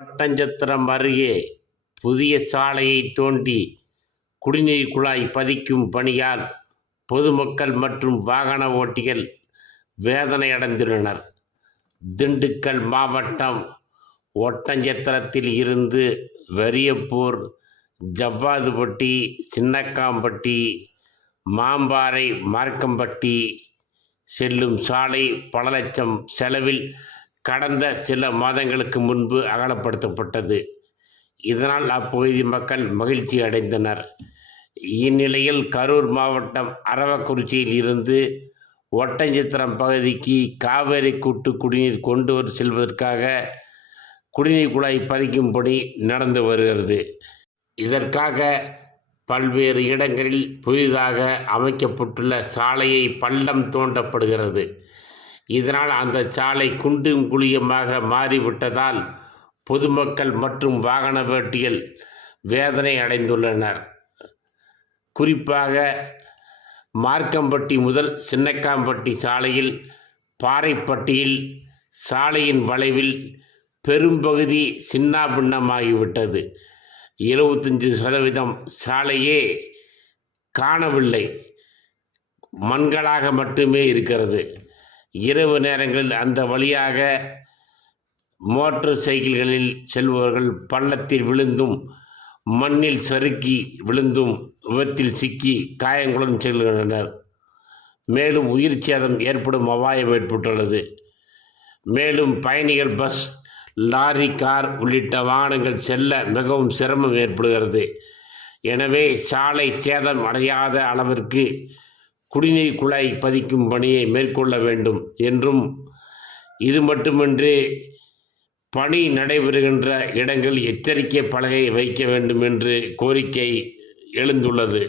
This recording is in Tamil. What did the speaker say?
ஒட்டஞ்சத்திரம் அருகே புதிய சாலையை தோண்டி குடிநீர் குழாய் பதிக்கும் பணியால் பொதுமக்கள் மற்றும் வாகன ஓட்டிகள் வேதனை அடைந்துள்ளனர் திண்டுக்கல் மாவட்டம் ஒட்டஞ்சத்திரத்தில் இருந்து வெரியப்பூர் ஜவ்வாதுபட்டி சின்னக்காம்பட்டி மாம்பாறை மார்க்கம்பட்டி செல்லும் சாலை பல லட்சம் செலவில் கடந்த சில மாதங்களுக்கு முன்பு அகலப்படுத்தப்பட்டது. இதனால் அப்பகுதி மக்கள் மகிழ்ச்சி அடைந்தனர். இந்நிலையில் கரூர் மாவட்டம் அரவக்குறிச்சியில் இருந்து ஒட்டஞ்சித்திரம் பகுதிக்கு காவேரி கூட்டு குடிநீர் கொண்டு வர செல்வதற்காக குடிநீர் குழாய் பதிக்கும் பணி நடந்து வருகிறது. இதற்காக பல்வேறு இடங்களில் புதிதாக அமைக்கப்பட்டுள்ள சாலையை பள்ளம் தோண்டப்படுகிறது. இதனால் அந்த சாலை குண்டும் குழியுமாக மாறிவிட்டதால் பொதுமக்கள் மற்றும் வாகன வேட்டிகள் வேதனை அடைந்துள்ளனர். குறிப்பாக மார்க்கம்பட்டி முதல் சின்னக்காம்பட்டி சாலையில் பாறைப்பட்டியில் சாலையின் வளைவில் பெரும்பகுதி சின்னாபின்னமாகிவிட்டது. இருபத்தஞ்சி சதவீதம் சாலையே காணவில்லை. மண்களாக மட்டுமே இருக்கிறது. இரவு நேரங்களில் அந்த வழியாக மோட்டார் சைக்கிள்களில் செல்பவர்கள் பள்ளத்தில் விழுந்தும் மண்ணில் சறுக்கி விழுந்தும் விபத்தில் சிக்கி காயங்களுடன் செல்கின்றனர். மேலும் உயிர் சேதம் ஏற்படும் அபாயம் ஏற்பட்டுள்ளது. மேலும் பயணிகள் பஸ் லாரி கார் உள்ளிட்ட வாகனங்கள் செல்ல மிகவும் சிரமம் ஏற்படுகிறது. எனவே சாலை சேதம் அடையாத அளவிற்கு குடிநீர் குழாய் பதிக்கும் பணியை மேற்கொள்ள வேண்டும் என்றும் இது மட்டுமின்றி பணி நடைபெறுகின்ற இடங்கள் எச்சரிக்கை பலகை வைக்க வேண்டும் என்று கோரிக்கை எழுந்துள்ளது.